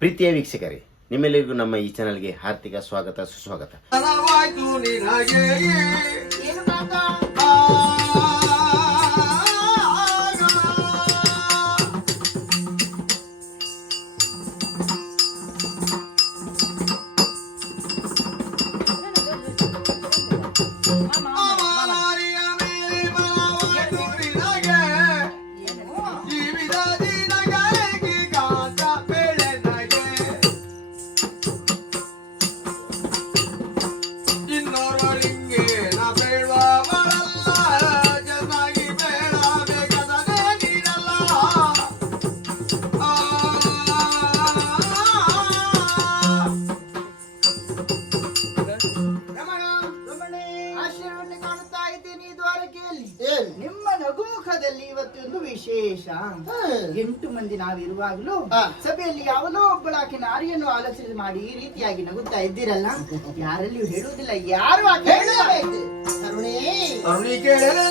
ಪ್ರೀತಿಯ ವೀಕ್ಷಕರೇ ನಿಮ್ಮೆಲ್ಲರಿಗೂ ನಮ್ಮ ಈ ಚಾನಲ್ಗೆ ಹಾರ್ದಿಕ ಸ್ವಾಗತ ಸುಸ್ವಾಗತ. ಕಾಣುತ್ತಾ ಇದ್ದೀನಿ ದ್ವಾರಕೆಯಲ್ಲಿ? ನಿಮ್ಮ ನಗುಮುಖದಲ್ಲಿ ಇವತ್ತೊಂದು ವಿಶೇಷ. ಎಂಟು ಮಂದಿ ನಾವಿರುವಾಗಲೂ ಇರುವಾಗಲೂ ಸಭೆಯಲ್ಲಿ ಯಾವನೋ ಒಬ್ಬಳಾಕೆ ನಾರಿಯನ್ನು ಆಲೋಚನೆ ಮಾಡಿ ಈ ರೀತಿಯಾಗಿ ನಗುತ್ತಾ ಇದ್ದೀರಲ್ಲ? ಯಾರಲ್ಲಿಯೂ ಹೇಳುವುದಿಲ್ಲ ಯಾರು ಆಕೆ ಹೇಳಬೇಕು. ಕರುಣೇ.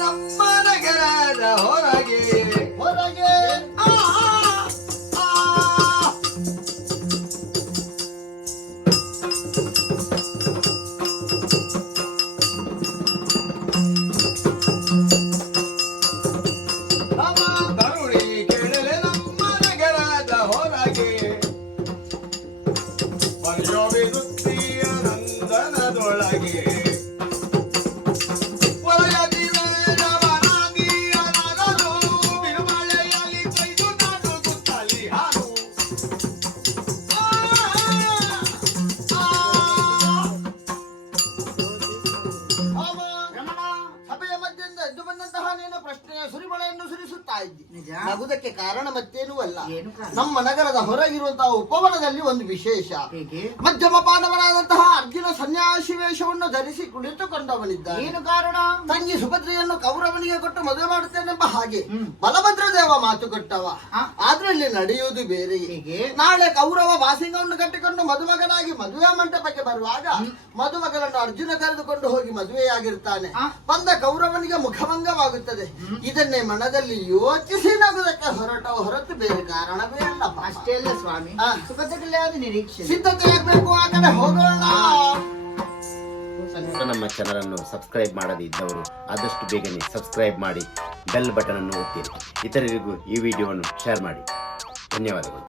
ನಮ್ಮ ನಗರದ ಹೊರಗೆ ಎದ್ದು ಬಂದಂತಹ ನೀನು ಪ್ರಶ್ನೆಯ ಸುರಿಮಳೆಯನ್ನು ಸುರಿಸುತ್ತಾ ಇದ್ದಿ. ನಿಜ? ನಗುವುದಕ್ಕೆ ಕಾರಣ ಮತ್ತೇನೂ ಅಲ್ಲ ಏನು ಕಾರಣ? ನಮ್ಮ ನಗರದ ಹೊರಗಿರುವಂತಹ ಉಪವನದಲ್ಲಿ ಒಂದು ವಿಶೇಷ. ಹೇಗೆ? ಮಧ್ಯಮ ಪಾಂಡವನಾದಂತಹ ಸನ್ಯಾಸಿ ವೇಷವನ್ನು ಧರಿಸಿ ಕುಳಿತುಕೊಂಡವನಿದ್ದ ಏನು ಕಾರಣ? ತಂಗಿ ಸುಭದ್ರೆಯನ್ನು ಕೌರವನಿಗೆ ಕೊಟ್ಟು ಮದುವೆ ಮಾಡುತ್ತೇನೆಂಬ ಹಾಗೆ. ಬಲಭದ್ರ ದೇವ ಮಾತು ಕೊಟ್ಟವ. ಅದರಲ್ಲಿ ಆದ್ರೆ ಇಲ್ಲಿ ನಡೆಯುವುದು ಬೇರೆ. ನಾಳೆ ಕೌರವ ವಾಸಿಂಗವನ್ನು ಕಟ್ಟಿಕೊಂಡು ಮದುಮಗನಾಗಿ ಮದುವೆ ಮಂಟಪಕ್ಕೆ ಬರುವಾಗ ಮದುಮಗನನ್ನು ಅರ್ಜುನ ಕರೆದುಕೊಂಡು ಹೋಗಿ ಮದುವೆಯಾಗಿರುತ್ತಾನೆ ಬಂದ ಕೌರವನಿಗೆ ಮುಖಭಂಗವಾಗುತ್ತದೆ. ಇದನ್ನೇ ಮನದಲ್ಲಿ ಯೋಚಿಸಿ ನಗುದಕ್ಕೆ ಹೊರಟ ಹೊರತು ಬೇರೆ ಕಾರಣವೇ ಅಲ್ಲ ಅಷ್ಟೇ ಅಲ್ಲ ಸ್ವಾಮಿ. ಆದ ನಿರೀಕ್ಷೆ. ಸಿದ್ಧತೆ ಆಗಬೇಕು ಆ ಕಡೆ ಹೋಗೋಣ. ನಮ್ಮ ಚಾನಲ್ ಅನ್ನು ಸಬ್ಸ್ಕ್ರೈಬ್ ಮಾಡದೇ ಇದ್ದವರು ಆದಷ್ಟು ಬೇಗನೆ ಸಬ್ಸ್ಕ್ರೈಬ್ ಮಾಡಿ ಬೆಲ್ ಬಟನ್ ಅನ್ನು ಒತ್ತಿರಿ ಇತರರಿಗೂ ಈ ವಿಡಿಯೋವನ್ನು ಶೇರ್ ಮಾಡಿ. ಧನ್ಯವಾದಗಳು.